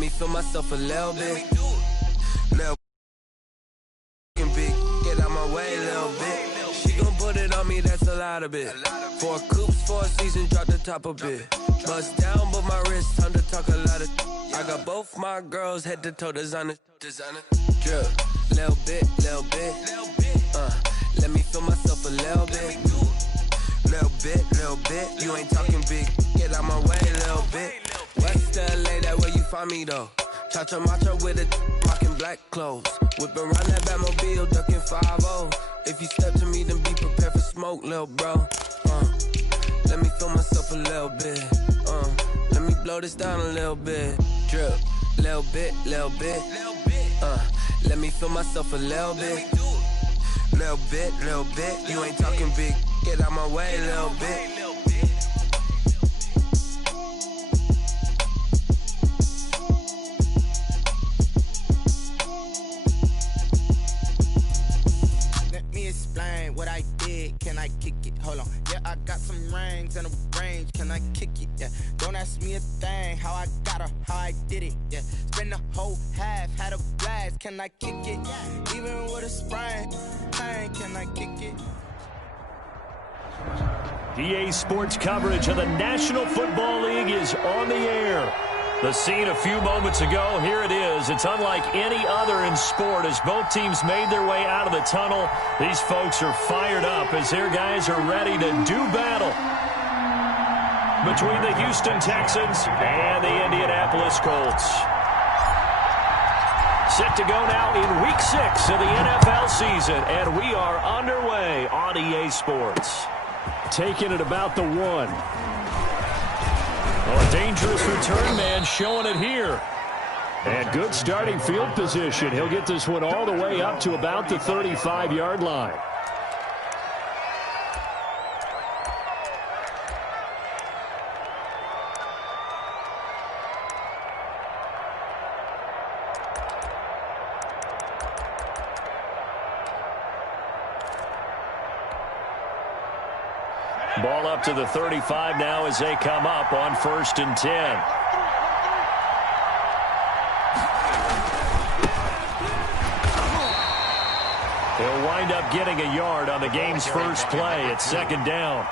me feel myself a little bit. Little big, get out my way a little bit. She gon' put it on me, that's a lot of it. 4 coops, 4 seasons, drop the top a bit. Bust down, but my wrist, time to talk a lot of. I got both my girls head to toe designer. Drip, little bit, little bit. Let me feel myself a little bit. Little bit. You ain't talking big, get out my way a little bit. West LA, that where you find me though. Cha-cha matcha with a rockin' black clothes. Whip around that Batmobile, ducking 5-0. If you step to me, then be prepared for smoke, lil' bro. Let me feel myself a little bit. Let me blow this down a little bit. Drip, little bit. Let me feel myself a little bit. Little bit. You ain't talking big, get out my way a little bit. Explain what I did, can I kick it? Hold on, yeah, I got some rings and a range, can I kick it? Yeah, don't ask me a thing, how I got her, how I did it. Yeah, spend the whole half, had a blast, can I kick it? Even with a sprain, pain, can I kick it? EA Sports coverage of the National Football League is on the air. The scene a few moments ago, here it is. It's unlike any other in sport as both teams made their way out of the tunnel. These folks are fired up as their guys are ready to do battle between the Houston Texans and the Indianapolis Colts. Set to go now in Week 6 of the NFL season, and we are underway on EA Sports. Taking it about the 1. Well, a dangerous return man showing it here. And good starting field position. He'll get this one all the way up to about the 35-yard line. Ball up to the 35 now as they come up on 1st and 10. He'll wind up getting a yard on the game's first play at 2nd down.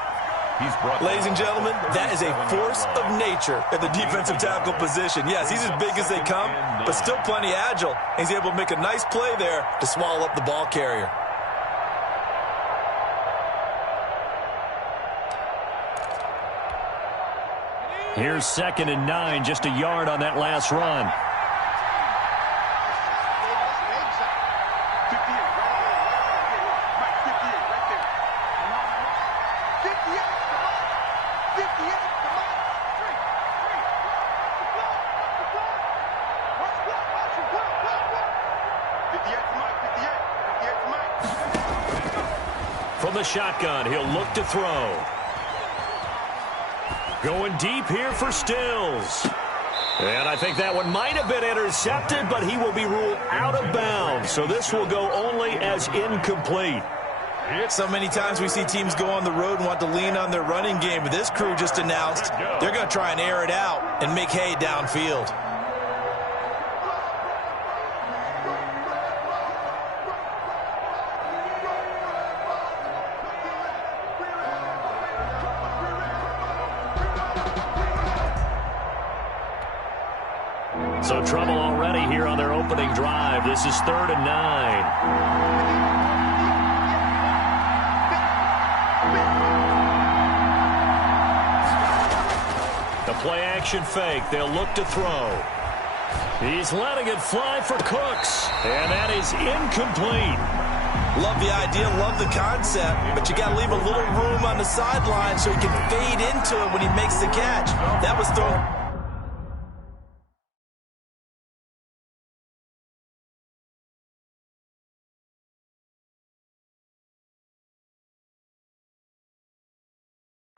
Ladies and gentlemen, that is a force of nature at the defensive tackle position. Yes, he's as big as they come, but still plenty agile. He's able to make a nice play there to swallow up the ball carrier. Here's 2nd and 9, just a yard on that last run. From the shotgun, he'll look to throw. Going deep here for Stills. And I think that one might have been intercepted, but he will be ruled out of bounds. So this will go only as incomplete. So many times we see teams go on the road and want to lean on their running game. But this crew just announced they're going to try and air it out and make hay downfield. So trouble already here on their opening drive. This is 3rd and 9. The play action fake. They'll look to throw. He's letting it fly for Cooks. And that is incomplete. Love the idea, love the concept, but you got to leave a little room on the sideline so he can fade into it when he makes the catch. That was thrown.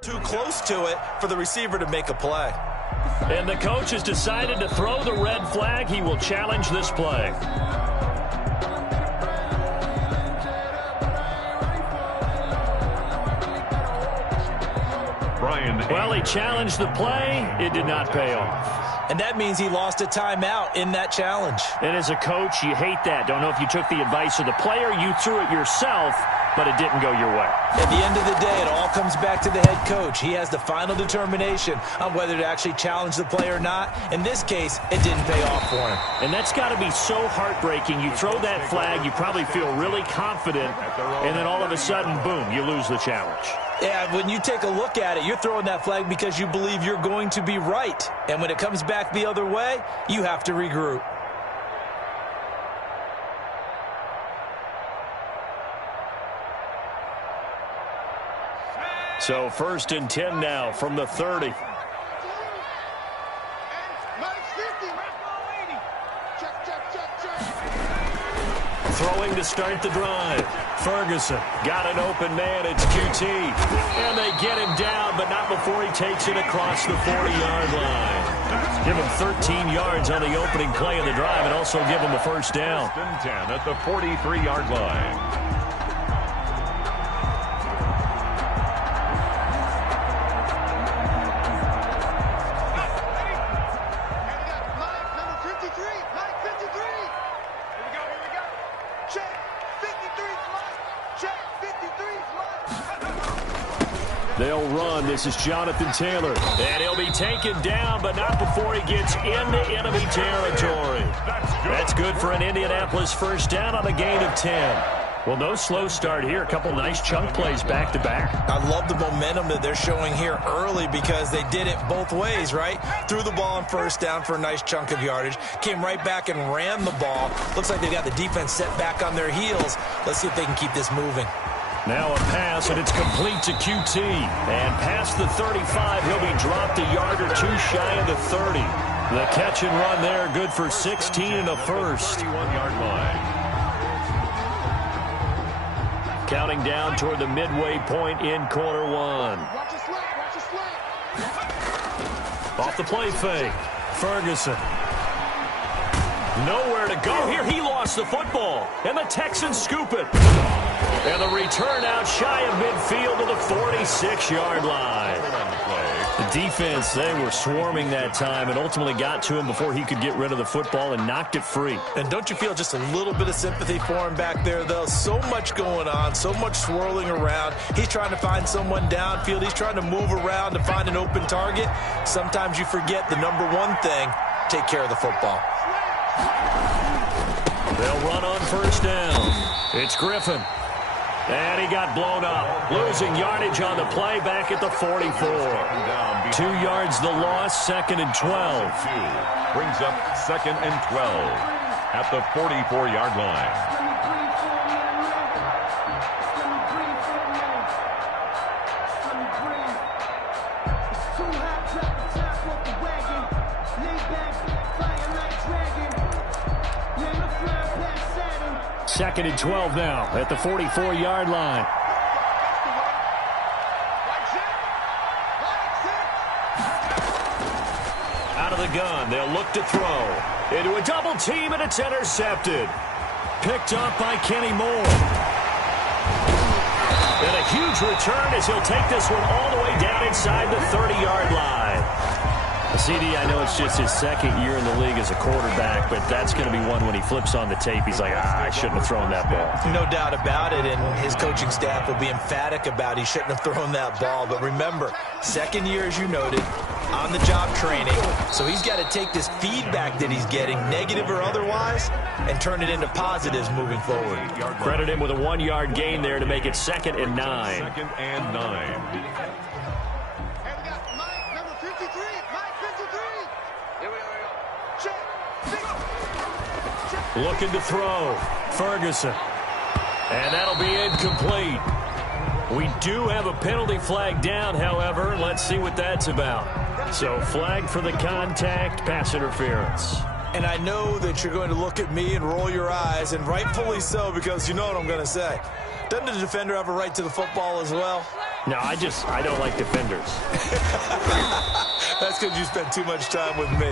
Too close to it for the receiver to make a play. And the coach has decided to throw the red flag. He will challenge this play. Well, he challenged the play. It did not pay off. and that means he lost a timeout in that challenge. And as a coach, you hate that. Don't know if you took the advice of the player, you threw it yourself, but it didn't go your way. At the end of the day, it all comes back to the head coach. He has the final determination on whether to actually challenge the play or not. In this case, it didn't pay off for him. And that's got to be so heartbreaking. You throw that flag, you probably feel really confident, and then all of a sudden, boom, you lose the challenge. Yeah, when you take a look at it, you're throwing that flag because you believe you're going to be right. And when it comes back the other way, you have to regroup. So 1st and 10 now from the 30. Throwing to start the drive. Ferguson got an open man. It's QT. And they get him down, but not before he takes it across the 40-yard line. Give him 13 yards on the opening play of the drive and also give him a first down. 1st and 10 at the 43-yard line. They'll run. This is Jonathan Taylor. And he'll be taken down, but not before he gets into enemy territory. That's good for an Indianapolis first down on a gain of 10. Well, no slow start here. A couple nice chunk plays back-to-back. I love the momentum that they're showing here early because they did it both ways, right? Threw the ball on first down for a nice chunk of yardage. Came right back and ran the ball. Looks like they've got the defense set back on their heels. Let's see if they can keep this moving. Now a pass, and it's complete to QT. And past the 35, he'll be dropped a yard or two shy of the 30. The catch and run there, good for 16 and a first. 31-yard line. Counting down toward the midway point in quarter one. Off the play fake. Ferguson. Nowhere to go here. He lost the football, and the Texans scoop it. And the return out shy of midfield to the 46-yard line. The defense, they were swarming that time and ultimately got to him before he could get rid of the football and knocked it free. And don't you feel just a little bit of sympathy for him back there, though? So much going on, so much swirling around. He's trying to find someone downfield. He's trying to move around to find an open target. Sometimes you forget the number one thing, take care of the football. They'll run on first down. It's Griffin. And he got blown up. Losing yardage on the play back at the 44. 2 yards the loss, 2nd and 12. Brings up 2nd and 12 at the 44-yard line. Second and 12 now at the 44-yard line. Out of the gun, they'll look to throw. Into a double team, and it's intercepted. Picked up by Kenny Moore. And a huge return as he'll take this one all the way down inside the 30-yard line. CD, I know it's just his 2nd year in the league as a quarterback, but that's going to be one when he flips on the tape. He's like, I shouldn't have thrown that ball. No doubt about it, and his coaching staff will be emphatic about he shouldn't have thrown that ball. But remember, 2nd year, as you noted, on-the-job training. So he's got to take this feedback that he's getting, negative or otherwise, and turn it into positives moving forward. Credit him with a 1-yard gain there to make it 2nd and 9. 2nd and 9. Looking to throw. Ferguson. And that'll be incomplete. We do have a penalty flag down, however. Let's see what that's about. So flag for the contact, pass interference. And I know that you're going to look at me and roll your eyes, and rightfully so, because you know what I'm going to say. Doesn't the defender have a right to the football as well? No, I don't like defenders. That's because you spent too much time with me.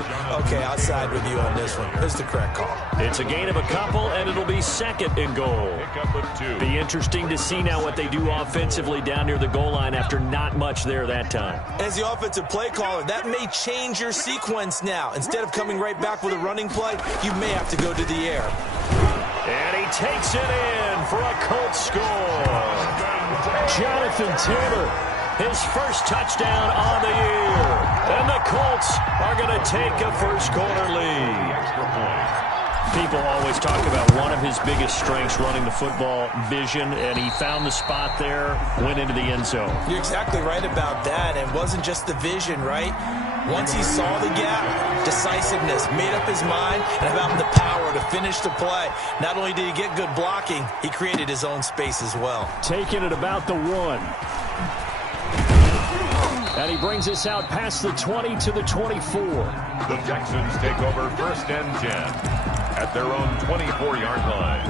Okay, I'll side with you on this one. It's the correct call. It's a gain of a couple, and it'll be second and goal. Pick up a 2. Be interesting to see now what they do offensively down near the goal line after not much there that time. As the offensive play caller, that may change your sequence now. Instead of coming right back with a running play, you may have to go to the air. And he takes it in for a Colts score. Jonathan Taylor, his first touchdown on the year. And the Colts are going to take a first-quarter lead. Extra point. People always talk about one of his biggest strengths running the football, vision, and he found the spot there, went into the end zone. You're exactly right about that. And it wasn't just the vision, right? Once he saw the gap, decisiveness, made up his mind, and about the power to finish the play. Not only did he get good blocking, he created his own space as well. Taking it about the 1. And he brings us out past the 20 to the 24. The Texans take over 1st and 10 at their own 24-yard line.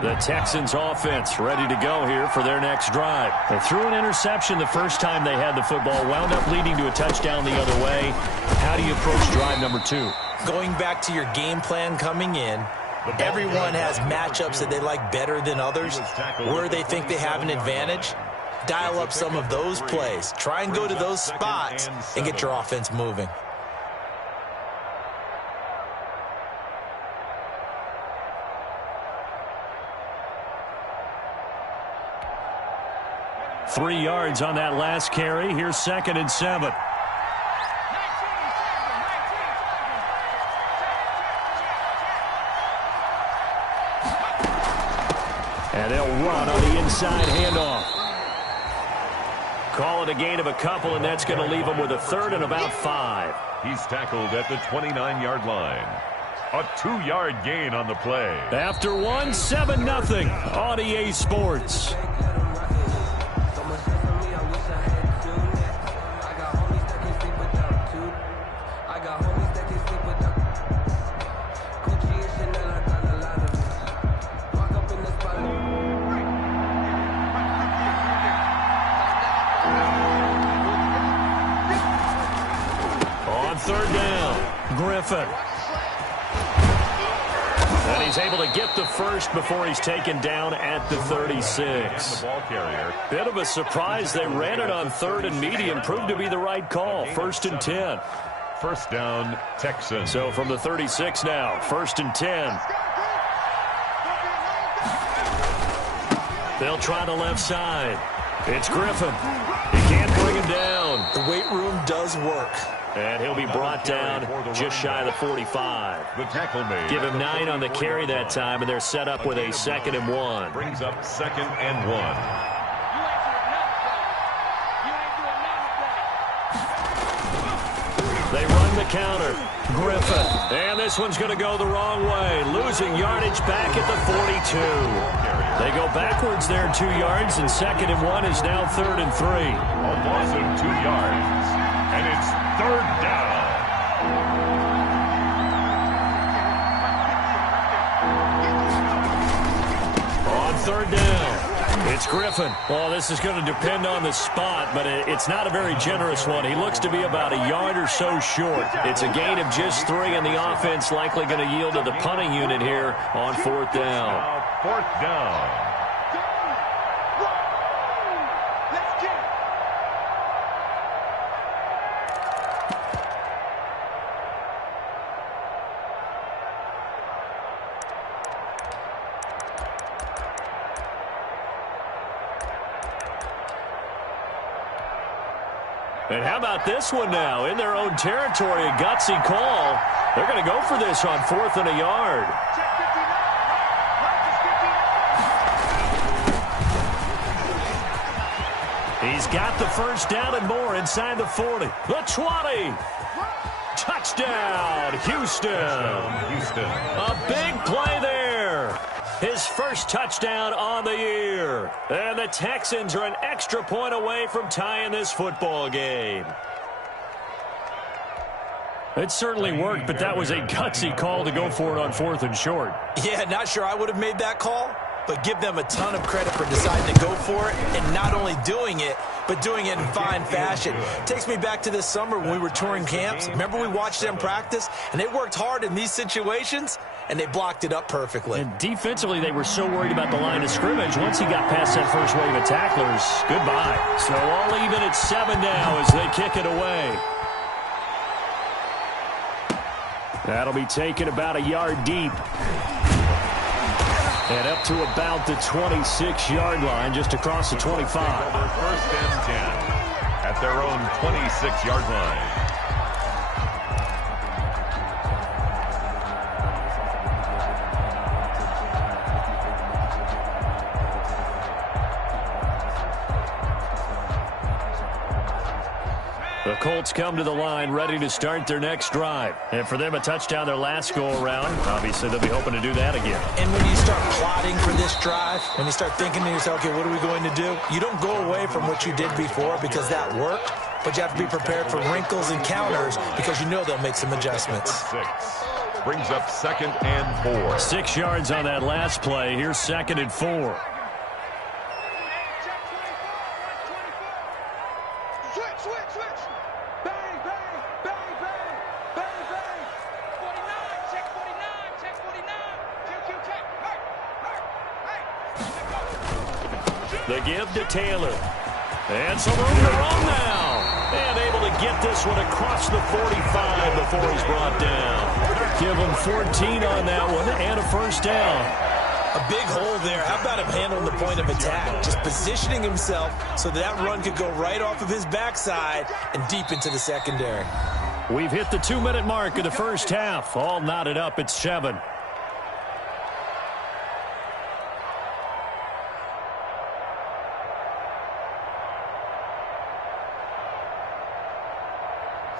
The Texans offense ready to go here for their next drive. They threw an interception the first time they had the football, wound up leading to a touchdown the other way. How do you approach drive number 2? Going back to your game plan coming in, everyone has matchups that they like better than others. Where they think they have an advantage, dial up some of those plays. Try and go to those spots and get your offense moving. Three yards on that last carry. Here's 2nd and 7. And they'll run on the inside handoff. Call it a gain of a couple, and that's going to leave them with a 3rd and about 5. He's tackled at the 29-yard line. A 2-yard gain on the play. After 1, 7-0 on EA Sports. And he's able to get the first before he's taken down at the 36. The ball carrier. Bit of a surprise. They ran it on 3rd and medium. Proved to be the right call. 1st and 10. First down, Texans. So from the 36 now, 1st and 10. They'll try the left side. It's Griffin. He can't bring him down. The weight room does work. And he'll be brought down just shy of the 45. The tackle made. Give him 9 on the carry that time, and they're set up with a 2nd and 1. Brings up 2nd and 1. They run the counter. Griffin. And this one's going to go the wrong way. Losing yardage back at the 42. They go backwards there 2 yards, and 2nd and 1 is now 3rd and 3. A loss of 2 yards. And it's 3rd down. On 3rd down, it's Griffin. Well, this is going to depend on the spot, but it's not a very generous one. He looks to be about a yard or so short. It's a gain of just 3, and the offense likely going to yield to the punting unit here on 4th down. Now 4th down. And how about this one now? In their own territory, a gutsy call. They're going to go for this on 4th and a yard. He's got the first down and more inside the 40. The 20. Touchdown, Houston. A big play there. His first touchdown on the year. And the Texans are an extra point away from tying this football game. It certainly worked, but that was a gutsy call to go for it on 4th and short. Yeah, not sure I would have made that call, but give them a ton of credit for deciding to go for it and not only doing it, but doing it in fine fashion. Takes me back to this summer when we were touring camps. Remember we watched them practice, and they worked hard in these situations, and they blocked it up perfectly. And defensively, they were so worried about the line of scrimmage. Once he got past that first wave of tacklers, goodbye. So all even at 7 now as they kick it away. That'll be taken about a yard deep. And up to about the 26-yard line, just across the 25. First and 10 at their own 26-yard line. The Colts come to the line ready to start their next drive. And for them, a touchdown their last go-around. Obviously, they'll be hoping to do that again. And when you start plotting for this drive, when you start thinking to yourself, okay, what are we going to do? You don't go away from what you did before because that worked, but you have to be prepared for wrinkles and counters because you know they'll make some adjustments. 6 brings up 2nd and 4. 6 yards on that last play. Here's 2nd and 4. The give to Taylor. And some room to run now. And able to get this one across the 45 before he's brought down. Give him 14 on that one and a first down. A big hole there. How about him handling the point of attack? Just positioning himself so that run could go right off of his backside and deep into the secondary. We've hit the 2-minute mark of the first half. All knotted up at 7.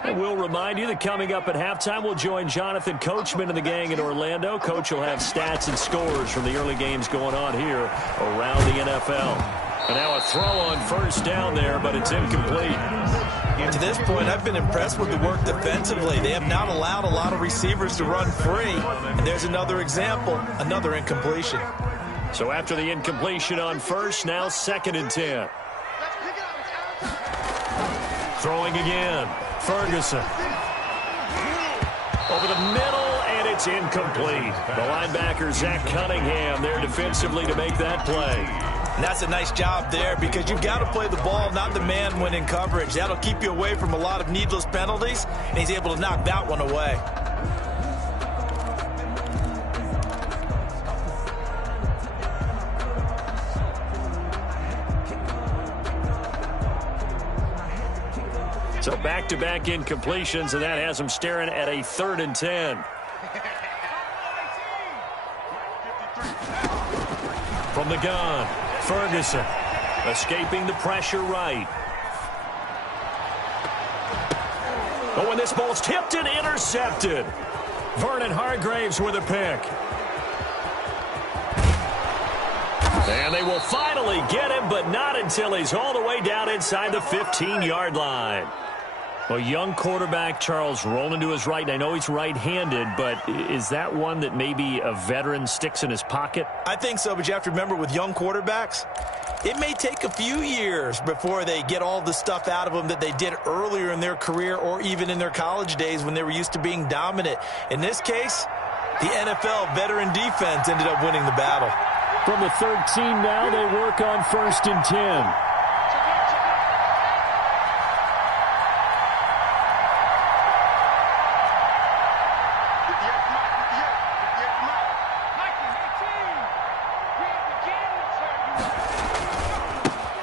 And we'll remind you that coming up at halftime, we'll join Jonathan Coachman and the gang in Orlando. Coach will have stats and scores from the early games going on here around the NFL. And now a throw on first down there, but it's incomplete. To this point, I've been impressed with the work defensively. They have not allowed a lot of receivers to run free. And there's another example, another incompletion. So after the incompletion on first, now 2nd and 10. Throwing again. Ferguson. Over the middle, and it's incomplete. The linebacker, Zach Cunningham, there defensively to make that play. And that's a nice job there because you've got to play the ball, not the man when in coverage. That'll keep you away from a lot of needless penalties, and he's able to knock that one away. So back-to-back incompletions, and that has him staring at a 3rd and 10. From the gun, Ferguson escaping the pressure right. Oh, and this ball's tipped and intercepted. Vernon Hargraves with a pick. And they will finally get him, but not until he's all the way down inside the 15-yard line. Well, young quarterback Charles rolling to his right. And I know he's right-handed, but is that one that maybe a veteran sticks in his pocket? I think so, but you have to remember with young quarterbacks, it may take a few years before they get all the stuff out of them that they did earlier in their career or even in their college days when they were used to being dominant. In this case, the NFL veteran defense ended up winning the battle. From the 13 now, they work on 1st and 10.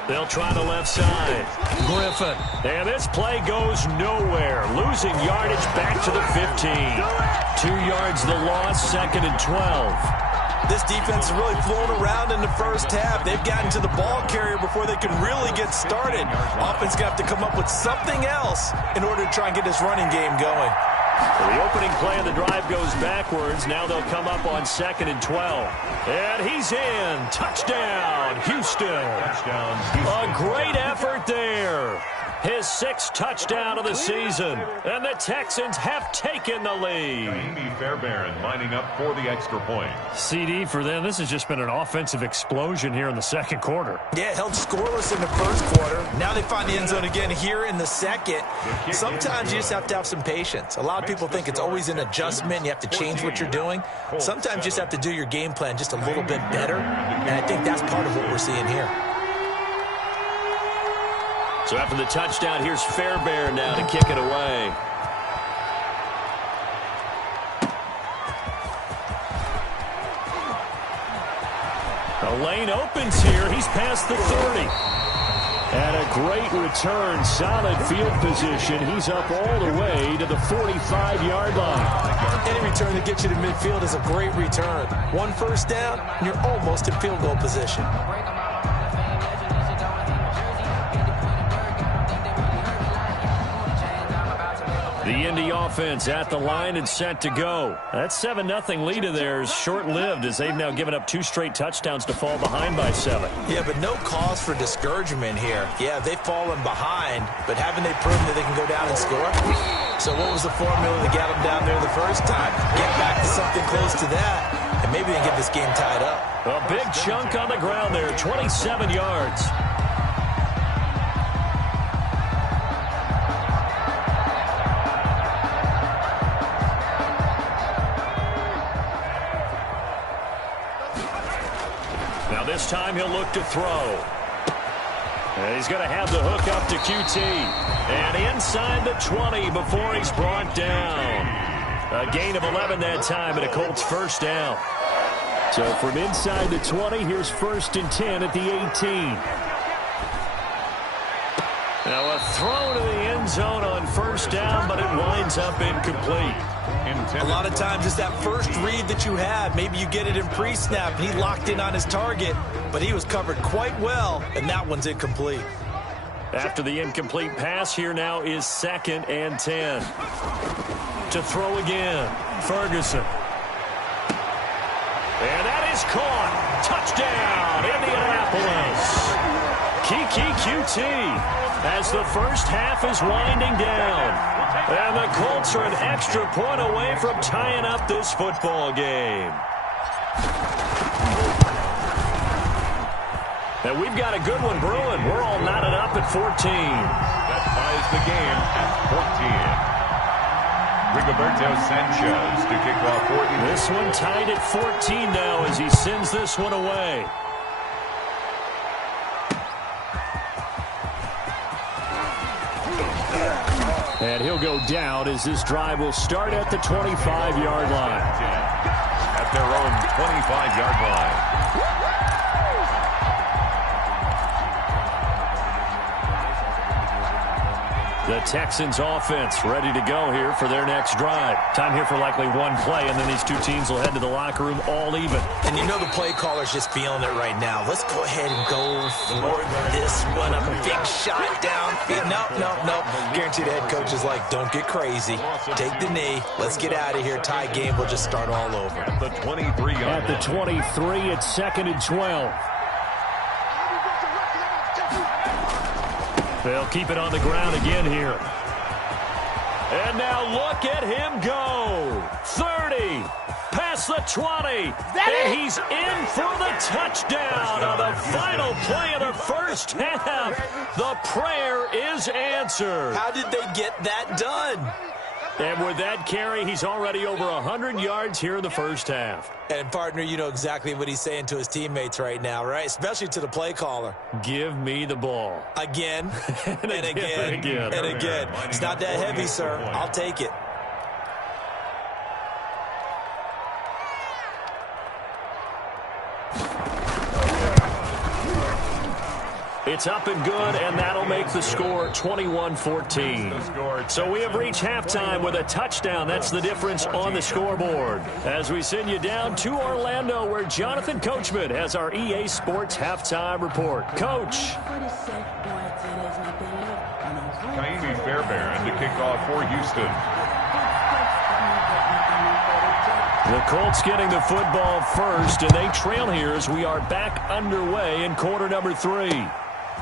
They'll try the left side. Griffin. And this play goes nowhere. Losing yardage back to the 15. 2 yards the loss, 2nd and 12. This defense is really flown around in the first half. They've gotten to the ball carrier before they can really get started. Offense got to come up with something else in order to try and get this running game going. Well, the opening play of the drive goes backwards. Now they'll come up on 2nd and 12. And he's in. Touchdown, Houston. Touchdown, A great effort there. his 6th touchdown of the season. And the Texans have taken the lead. Amy Fairbairn lining up for the extra point. CD for them, this has just been an offensive explosion here in the second quarter. Yeah, held scoreless in the first quarter. Now they find the end zone again here in the second. Sometimes you just have to have some patience. A lot of people think it's always an adjustment. You have to change what you're doing. Sometimes you just have to do your game plan just a little bit better. And I think that's part of what we're seeing here. So after the touchdown, here's Fairbairn now to kick it away. The lane opens here. He's past the 30. And a great return, solid field position. He's up all the way to the 45-yard line. Any return that gets you to midfield is a great return. 1 first down, and you're almost in field goal position. The Indy offense at the line and set to go. That 7-0 lead of theirs short-lived as they've now given up 2 straight touchdowns to fall behind by 7. Yeah, but no cause for discouragement here. Yeah, they've fallen behind, but haven't they proven that they can go down and score? So what was the formula that got them down there the first time? Get back to something close to that, and maybe they can get this game tied up. A big chunk on the ground there, 27 yards. This time he'll look to throw. And he's going to have the hook up to QT. And inside the 20 before he's brought down. A gain of 11 that time and a Colts first down. So from inside the 20, here's 1st and 10 at the 18. Now a throw to the end zone on first down, but it winds up incomplete. A lot of times it's that first read that you have. Maybe you get it in pre-snap. He locked in on his target, but he was covered quite well, and that one's incomplete. After the incomplete pass, here now is 2nd and 10. To throw again, Ferguson. And that is caught. Touchdown, Indianapolis. Kiki QT as the first half is winding down. And the Colts are an extra point away from tying up this football game. And we've got a good one brewing. We're all knotted up at 14. That ties the game at 14. Rigoberto Sanchez to kick off 14. This one tied at 14 now as he sends this one away. And he'll go down as this drive will start at the 25-yard line. At their own 25-yard line. The Texans offense ready to go here for their next drive. Time here for likely one play, and then these two teams will head to the locker room all even. And you know the play caller's just feeling it right now. Let's go ahead and go for this one. A big shot down. No. Guarantee the head coach is like, don't get crazy. Take the knee. Let's get out of here. Tie game. We'll just start all over. At the 23-yard line. At the 23, it's 2nd and 12. They'll keep it on the ground again here. And now look at him go. 30, past the 20, and he's in for the touchdown on the final play of the first half. The prayer is answered. How did they get that done? And with that carry, he's already over 100 yards here in the first half. And, partner, you know exactly what he's saying to his teammates right now, right? Especially to the play caller. Give me the ball. Again, and again. It's not that heavy, sir. I'll take it. It's up and good, and that'll make the score 21-14. So we have reached halftime with a touchdown. That's the difference on the scoreboard. As we send you down to Orlando, where Jonathan Coachman has our EA Sports halftime report. Coach. Amy Fairbairn to kick off for Houston. The Colts getting the football first, and they trail here as we are back underway in quarter number 3.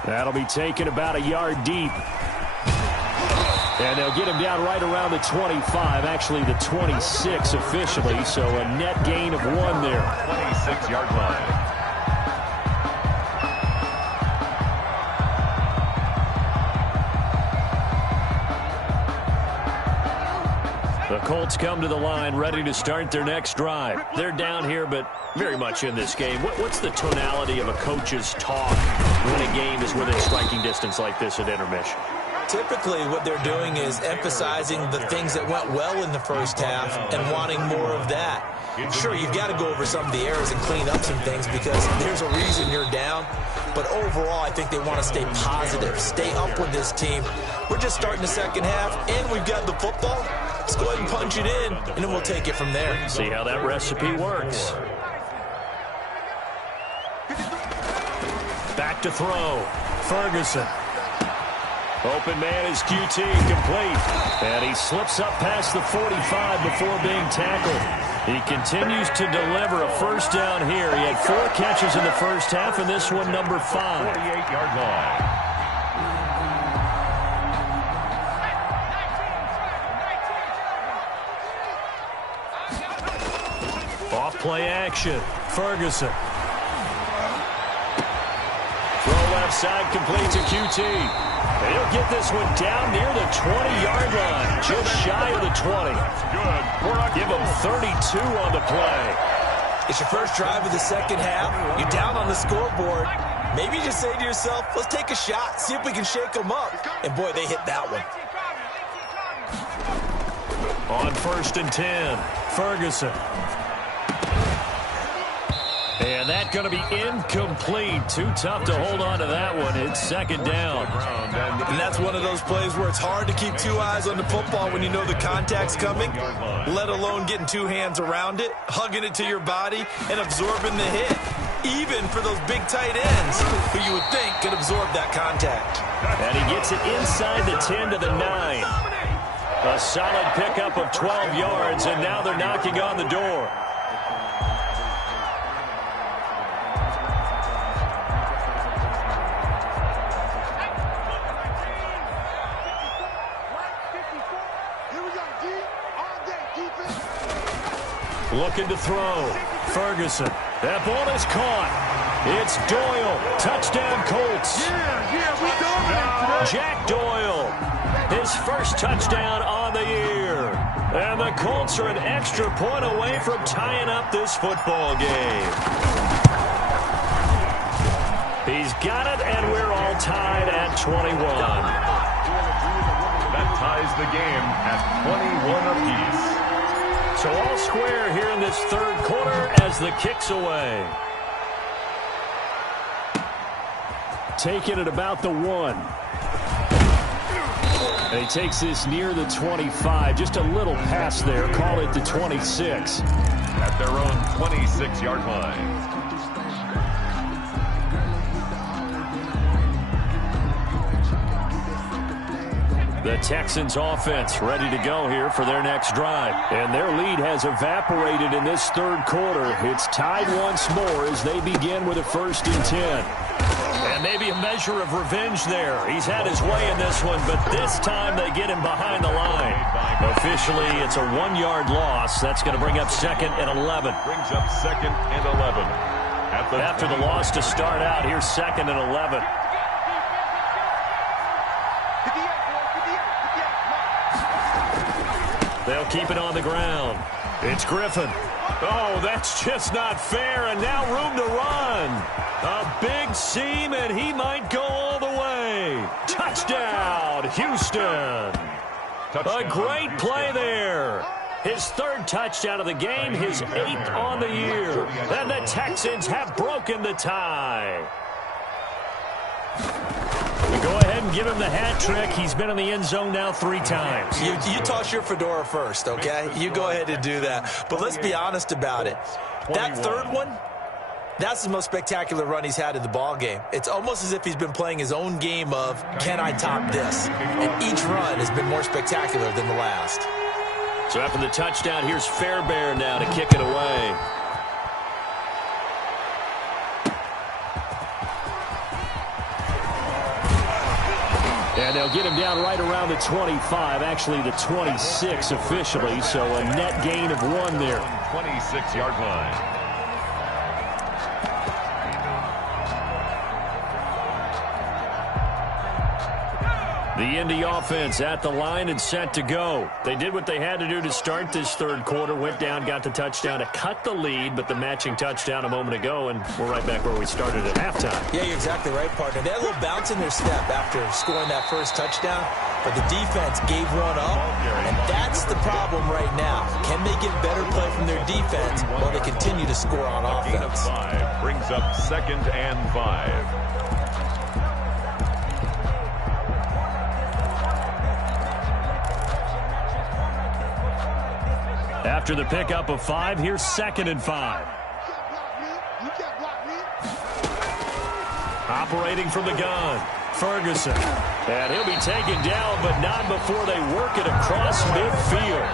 That'll be taken about a yard deep. And they'll get him down right around the 25, actually the 26 officially, so a net gain of 1 there. 26-yard line. The Colts come to the line ready to start their next drive. They're down here, but very much in this game. What's the tonality of a coach's talk when a game is within striking distance like this at intermission? Typically, what they're doing is emphasizing the things that went well in the first half and wanting more of that. Sure, you've got to go over some of the errors and clean up some things because there's a reason you're down. But overall, I think they want to stay positive, stay up with this team. We're just starting the second half, and we've got the football. Let's go ahead and punch it in, and then we'll take it from there. See how that recipe works. Back to throw. Ferguson. Open man is QT, complete. And he slips up past the 45 before being tackled. He continues to deliver a first down here. He had 4 catches in the first half, and this one number 5. 48-yard line. Off play action. Ferguson. Throw left side, complete to QT. And he'll get this one down near the 20-yard line, just shy of the 20. Give him 32 on the play. It's your first drive of the second half. You're down on the scoreboard. Maybe you just say to yourself, let's take a shot, see if we can shake them up. And, boy, they hit that one. On 1st and 10, Ferguson. And that's going to be incomplete. Too tough to hold on to that one. It's second down. And that's one of those plays where it's hard to keep 2 eyes on the football when you know the contact's coming, let alone getting 2 hands around it, hugging it to your body, and absorbing the hit, even for those big tight ends who you would think could absorb that contact. And he gets it inside the 10 to the 9. A solid pickup of 12 yards, and now they're knocking on the door. Looking to throw. Ferguson. That ball is caught. It's Doyle. Touchdown, Colts. We dominate today. Jack Doyle. His first touchdown on the year. And the Colts are an extra point away from tying up this football game. He's got it, and we're all tied at 21. That ties the game at 21 apiece. So all square here in this third quarter as the kick's away. Taking it about the 1. And he takes this near the 25. Just a little pass there. Call it the 26. At their own 26-yard line. The Texans offense ready to go here for their next drive. And their lead has evaporated in this third quarter. It's tied once more as they begin with a 1st and 10. And maybe a measure of revenge there. He's had his way in this one, but this time they get him behind the line. Officially, it's a 1-yard loss. That's going to bring up 2nd and 11. Brings up 2nd and 11. After the loss to start out, here's 2nd and 11. They'll keep it on the ground. It's Griffin. Oh, that's just not fair, and now room to run. A big seam, and he might go all the way. Touchdown, Houston. A great play there. His 3rd touchdown of the game, his 8th on the year. And the Texans have broken the tie. Go ahead and give him the hat trick. He's been in the end zone now 3 times. You toss your fedora first, okay? You go ahead and do that. But let's be honest about it. That 3rd one, that's the most spectacular run he's had in the ball game. It's almost as if he's been playing his own game of, can I top this? And each run has been more spectacular than the last. So after the touchdown, here's Fairbairn now to kick it away. And they'll get him down right around the 25, actually the 26 officially, so a net gain of 1 there. 26-yard line. The Indy offense at the line and set to go. They did what they had to do to start this third quarter, went down, got the touchdown to cut the lead, but the matching touchdown a moment ago, and we're right back where we started at halftime. Yeah, you're exactly right, partner. They had a little bounce in their step after scoring that first touchdown, but the defense gave one up, and that's the problem right now. Can they get better play from their defense while they continue to score on offense? 5 brings up 2nd and 5. After the pickup of 5, here's 2nd and 5. Operating from the gun, Ferguson. And he'll be taken down, but not before they work it across midfield.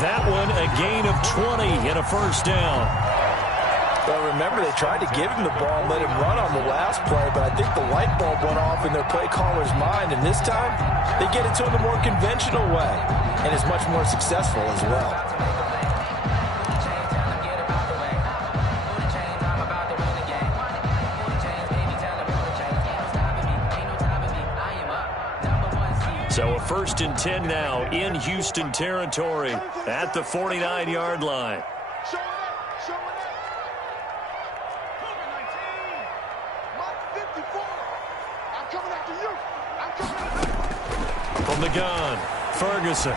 That one a gain of 20 and a first down. Well, remember, they tried to give him the ball and let him run on the last play, but I think the light bulb went off in their play caller's mind, and this time they get it to him the more conventional way, and is much more successful as well. So a 1st and 10 now in Houston territory at the 49-yard line. From the gun, Ferguson.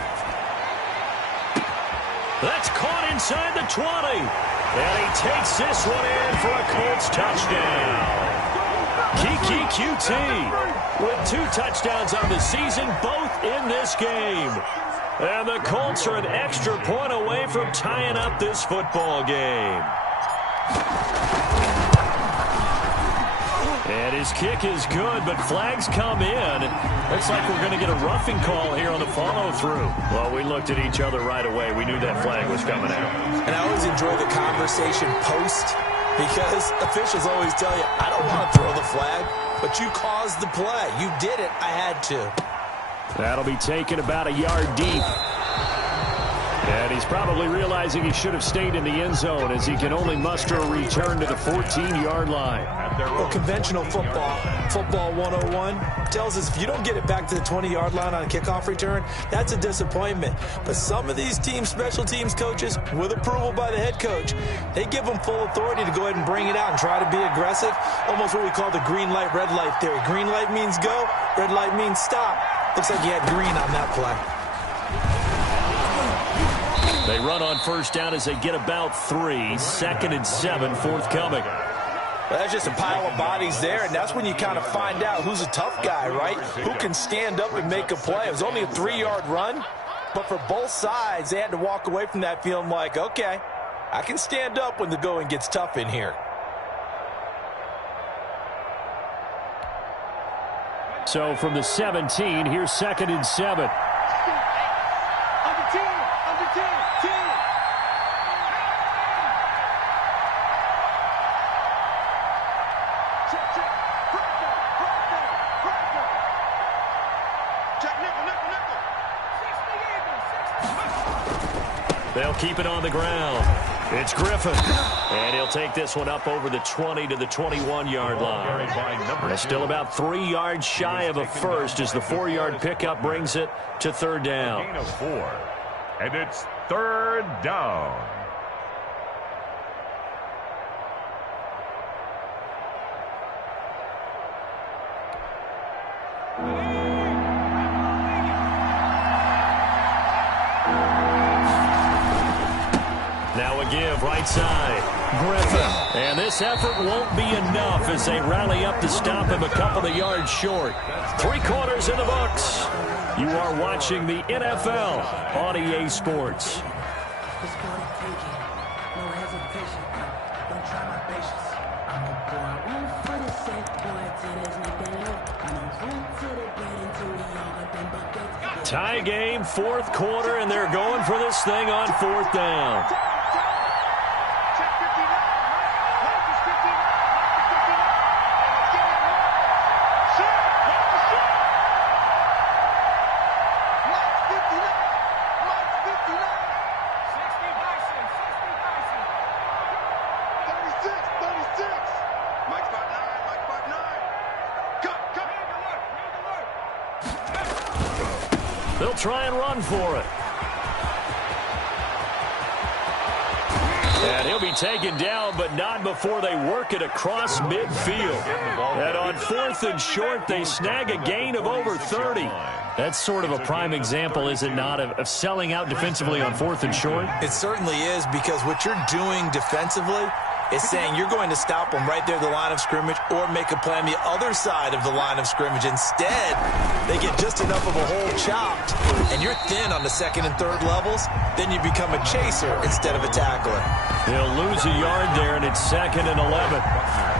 That's caught inside the 20. And he takes this one in for a Colts touchdown. Kiki QT with 2 touchdowns on the season, both in this game. And the Colts are an extra point away from tying up this football game. And his kick is good, but flags come in. Looks like we're going to get a roughing call here on the follow-through. Well, we looked at each other right away. We knew that flag was coming out. And I always enjoy the conversation post, because officials always tell you, I don't want to throw the flag, but you caused the play. You did it. I had to. That'll be taken about a yard deep. And he's probably realizing he should have stayed in the end zone as he can only muster a return to the 14-yard line. Well, conventional football 101, tells us if you don't get it back to the 20-yard line on a kickoff return, that's a disappointment. But some of these special teams coaches, with approval by the head coach, they give them full authority to go ahead and bring it out and try to be aggressive. Almost what we call the green light, red light theory. Green light means go, red light means stop. Looks like he had green on that play. They run on first down as they get about 3. 2nd and 7, forthcoming. Well, that's just a pile of bodies there, and that's when you kind of find out who's a tough guy, right? Who can stand up and make a play. It was only a 3-yard run, but for both sides, they had to walk away from that feeling like, okay, I can stand up when the going gets tough in here. So from the 17, here's 2nd and 7. They'll keep it on the ground. It's Griffin. And he'll take this one up over the 20 to the 21-yard line. They're still about 3 yards shy of a first as the 4-yard pickup brings it to 3rd down. Gain of 4. And it's 3rd down. Now a give right side. Griffin. And this effort won't be enough as they rally up to stop him a couple of yards short. 3 quarters in the books. You are watching the NFL on EA Sports. Tie game, 4th quarter, and they're going for this thing on 4th down. try and run for it. And he'll be taken down, but not before they work it across midfield. And on 4th and short, they snag a gain of over 30. That's sort of a prime example, is it not, of selling out defensively on 4th and short? It certainly is, because what you're doing defensively is saying you're going to stop them right there at the line of scrimmage or make a play on the other side of the line of scrimmage. Instead, they get just enough of a hole chopped, and you're thin on the 2nd and 3rd levels. Then you become a chaser instead of a tackler. He'll lose a yard there, and it's 2nd and 11.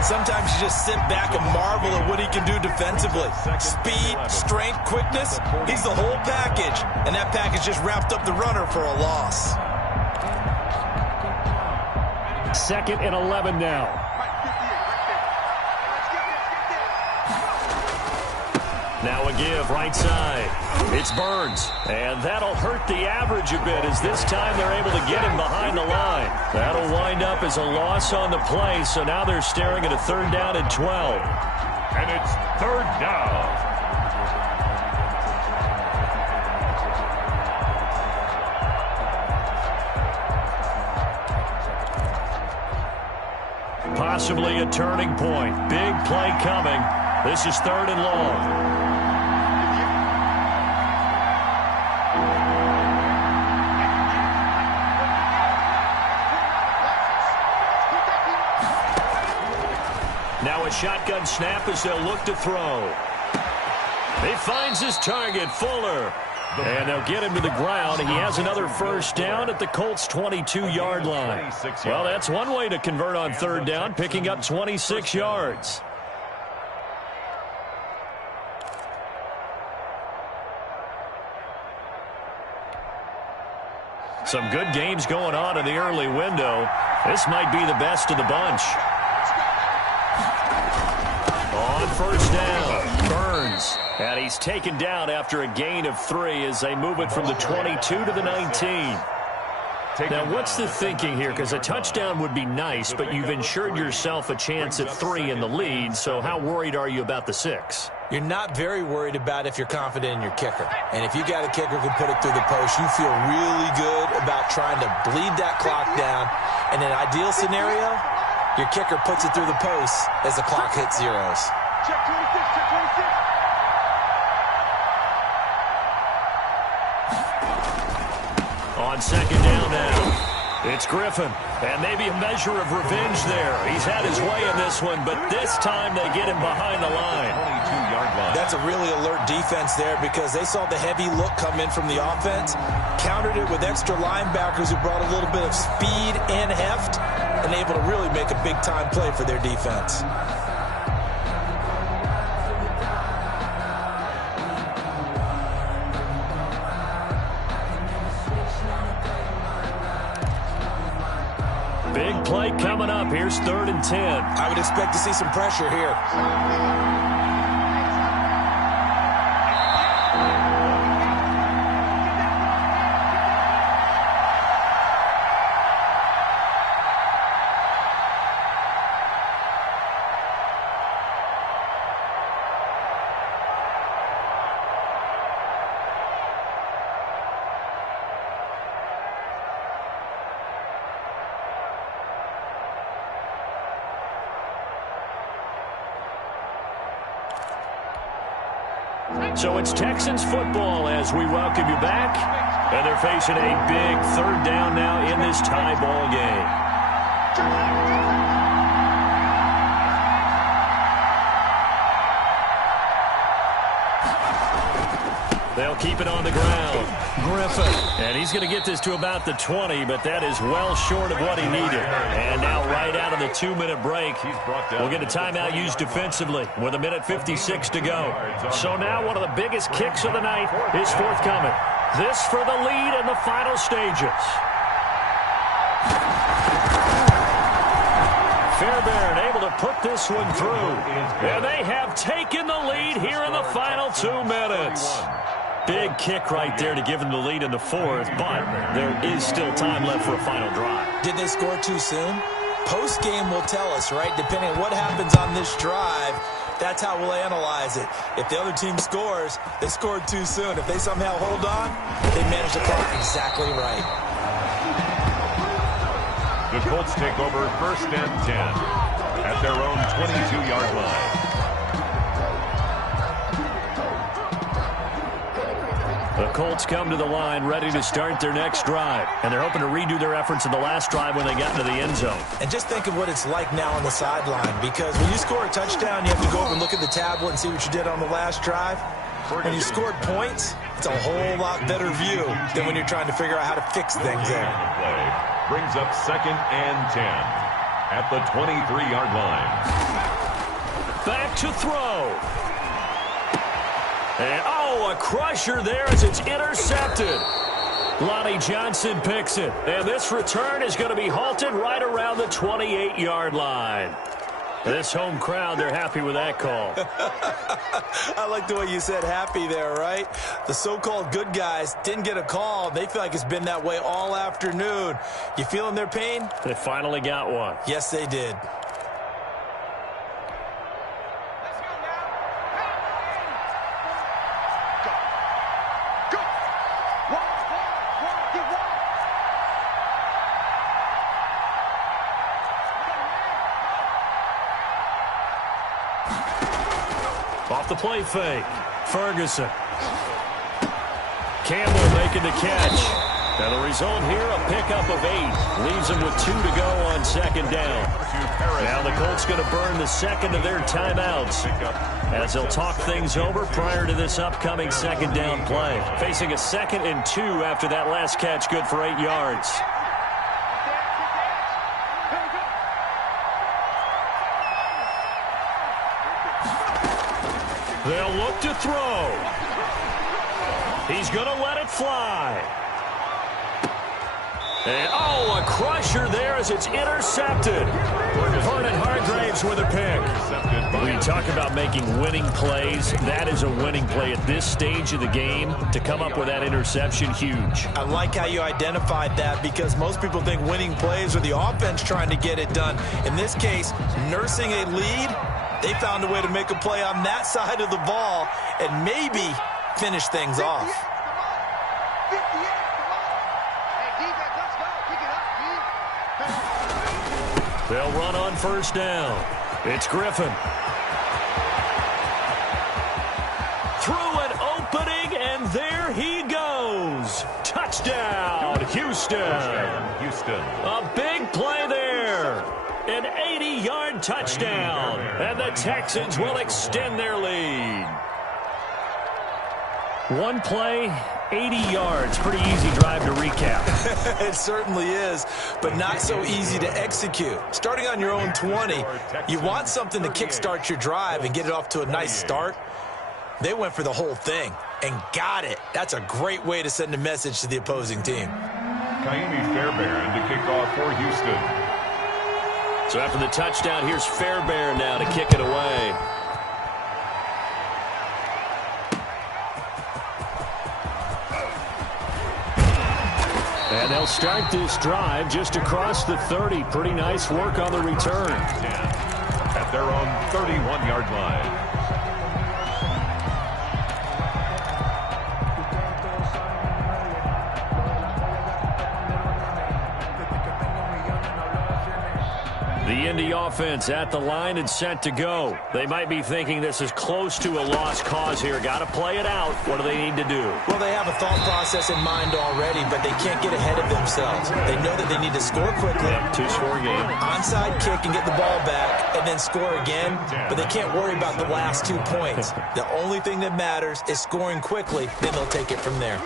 Sometimes you just sit back and marvel at what he can do defensively. Speed, strength, quickness, he's the whole package, and that package just wrapped up the runner for a loss. 2nd and 11 now. Now a give right side. It's Burns. And that'll hurt the average a bit, as this time they're able to get him behind the line. That'll wind up as a loss on the play, so now they're staring at a 3rd down and 12. And it's 3rd down. Possibly a turning point. Big play coming. This is 3rd and long. Now a shotgun snap as they'll look to throw. He finds his target, Fuller. And they'll get him to the ground. He has another 1st down at the Colts' 22-yard line. Well, that's one way to convert on 3rd down, picking up 26 yards. Some good games going on in the early window. This might be the best of the bunch. On 1st down, Burns. And he's taken down after a gain of 3 as they move it from the 22 to the 19. Now, what's the thinking here? Because a touchdown would be nice, but you've ensured yourself a chance at 3 in the lead, so how worried are you about the 6? You're not very worried about if you're confident in your kicker. And if you got a kicker who can put it through the post, you feel really good about trying to bleed that clock down. In an ideal scenario, your kicker puts it through the post as the clock hits zeros. Check 26, check 26. On 2nd down now, it's Griffin. And maybe a measure of revenge there. He's had his way in this one, but this time they get him behind the line. 22-yard line. That's a really alert defense there, because they saw the heavy look come in from the offense, countered it with extra linebackers who brought a little bit of speed and heft, and able to really make a big-time play for their defense. Big play coming up. Here's 3rd and 10. I would expect to see some pressure here. So it's Texans football as we welcome you back. And they're facing a big 3rd down now in this tie ball game. They'll keep it on the ground. Griffin. And he's going to get this to about the 20, but that is well short of what he needed. And now right out of the 2-minute break, we'll get a timeout used defensively with 1:56 to go. So now one of the biggest kicks of the night is forthcoming. This for the lead in the final stages. Fairbairn able to put this one through. And they have taken the lead here in the final 2 minutes. Big kick right there to give them the lead in the 4th, but there is still time left for a final drive. Did they score too soon? Post-game will tell us, right? Depending on what happens on this drive, That's how we'll analyze it. If the other team scores, they scored too soon. If they somehow hold on, they manage the clock exactly right. The Colts take over 1st and 10 at their own 22-yard line. The Colts come to the line ready to start their next drive, and they're hoping to redo their efforts in the last drive when they got into the end zone. And just think of what it's like now on the sideline, because when you score a touchdown, you have to go over and look at the tablet and see what you did on the last drive. When you scored points, it's a whole lot better view than when you're trying to figure out how to fix things there. Play brings up 2nd and 10 at the 23-yard line. Back to throw. And, a crusher there as it's intercepted. Lonnie Johnson picks it. And this return is going to be halted right around the 28-yard line. This home crowd, they're happy with that call. I like the way you said happy there, right? The so-called good guys didn't get a call. They feel like it's been that way all afternoon. You feeling their pain? They finally got one. Yes, they did. Off the play fake. Ferguson. Campbell making the catch. And the result here, a pickup of 8. Leaves them with 2 to go on 2nd down. Now the Colts going to burn the second of their timeouts as they'll talk things over prior to this upcoming 2nd down play. Facing a 2nd and 2 after that last catch, good for 8 yards. They'll look to throw. He's going to let it fly. And, a crusher there as it's intercepted. Vernon Hargraves with a pick. When you talk about making winning plays, that is a winning play at this stage of the game. To come up with that interception, huge. I like how you identified that, because most people think winning plays are the offense trying to get it done. In this case, nursing a lead, they found a way to make a play on that side of the ball and maybe finish things off. They'll run on 1st down. It's Griffin. Through an opening, and there he goes. Touchdown, Houston. A big play there. An 80-yard touchdown. And the Texans will extend their lead. One play, 80 yards. Pretty easy drive to recap. It certainly is, but not so easy to execute. Starting on your own 20, you want something to kickstart your drive and get it off to a nice start. They went for the whole thing and got it. That's a great way to send a message to the opposing team. Kaimi Fairbairn to kick off for Houston. So after the touchdown, here's Fairbairn now to kick it away. And they'll start this drive just across the 30. Pretty nice work on the return. At their own 31-yard line. The Indy offense at the line and set to go. They might be thinking this is close to a lost cause here. Got to play it out. What do they need to do? Well, they have a thought process in mind already, but they can't get ahead of themselves. They know that they need to score quickly. Yep, 2-score game. Onside kick and get the ball back and then score again, but they can't worry about the last 2 points. The only thing that matters is scoring quickly, then they'll take it from there.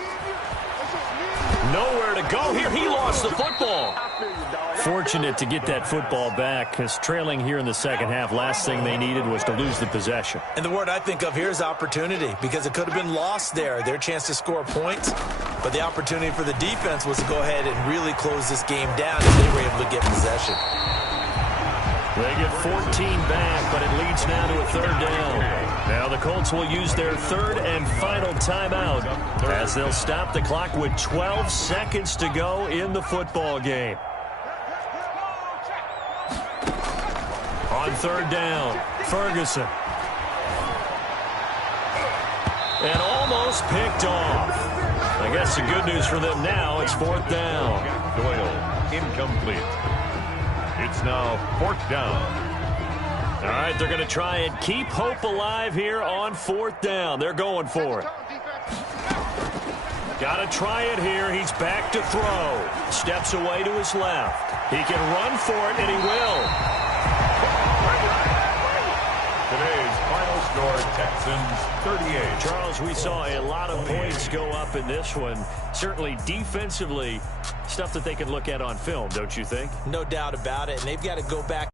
Nowhere to go here. He lost the football. Fortunate to get that football back, because trailing here in the second half, last thing they needed was to lose the possession. And the word I think of here is opportunity, because it could have been lost there, their chance to score points. But the opportunity for the defense was to go ahead and really close this game down if they were able to get possession. They get 14 back, but it leads now to a 3rd down. Now the Colts will use their 3rd and final timeout as they'll stop the clock with 12 seconds to go in the football game. On 3rd down, Ferguson. And almost picked off. I guess the good news for them now, it's 4th down. Doyle, incomplete. It's now 4th down. All right, they're going to try and keep hope alive here on 4th down. They're going for it. Got to try it here. He's back to throw. Steps away to his left. He can run for it, and he will. Today's final score, Texans 38. Charles, we saw a lot of points go up in this one. Certainly defensively, stuff that they can look at on film, don't you think? No doubt about it, and they've got to go back.